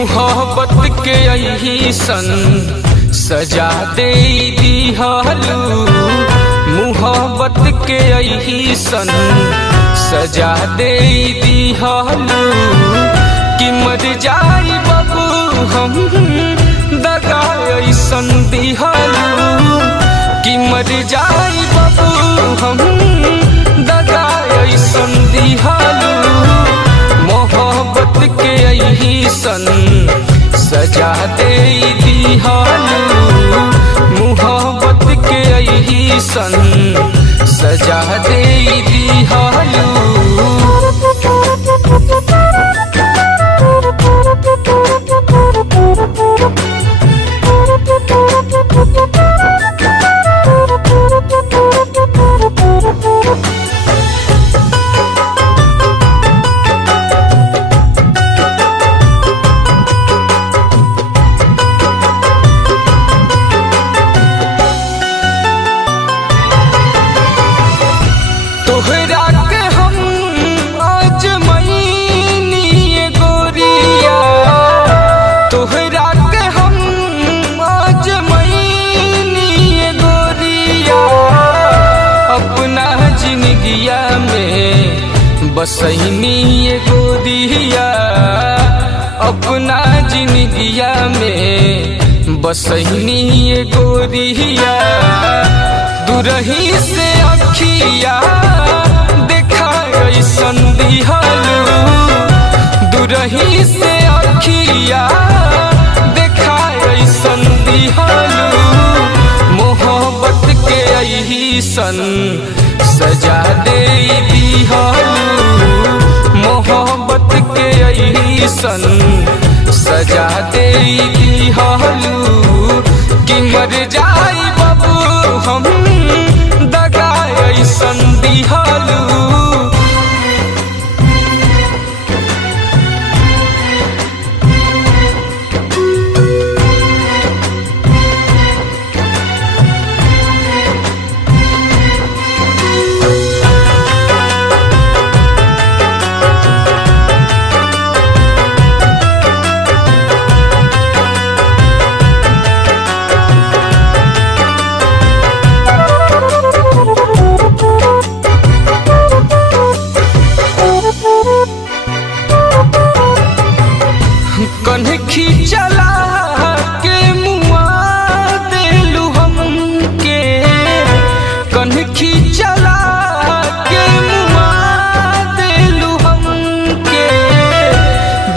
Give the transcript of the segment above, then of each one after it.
मुहब्बत के अइसन सजा दे दिहलू, मुहब्बत के अइसन सजा दे दिहलू कि मर जाई बाबू हम दगा अइसन दिहलू कि मर जाई बाबू हम दगा अइसन दिहलू। मोहब्बत के अइसन सजा दे दिहलू, मोहब्बत के अइसन सजा दे दिहलू। तोहरा के हम आजमईनी गोरिया, तोहरा के हम आजमईनी गोरिया, अपना जिंदगिया में बसैनी गोरिया, अपना जिंदगिया में बसैनी गोरिया। दुरही से अखिया देखा अइसन दिहलू, दुरही से अखिया देखा अइसन दिहलू। मोहब्बत के अइसन सजा दे दिहलू, मोहब्बत के अइसन सजा दे दिहलू कि मर जाई बाबू हम दगा अइसन दिहलू। कन्हखी चला के मुआ देलू हमके, कन्हखी चला के मुआ देलू हमके,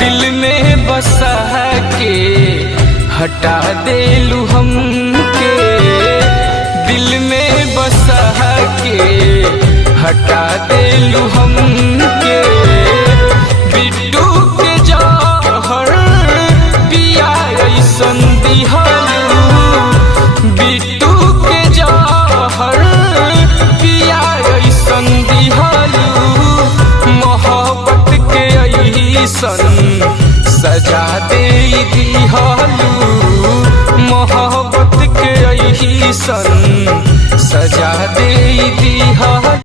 दिल में बसा के हटा देलू हमके, दिल में बसा के हटा देलू हमके। बिट्टू के अइसन दिहलू, बिट्टू के जहर पिया अइसन दिहलू। मोहब्बत के अइसन सजा दे दिहलू, मोहब्बत के अइसन सजा दे दिहलू।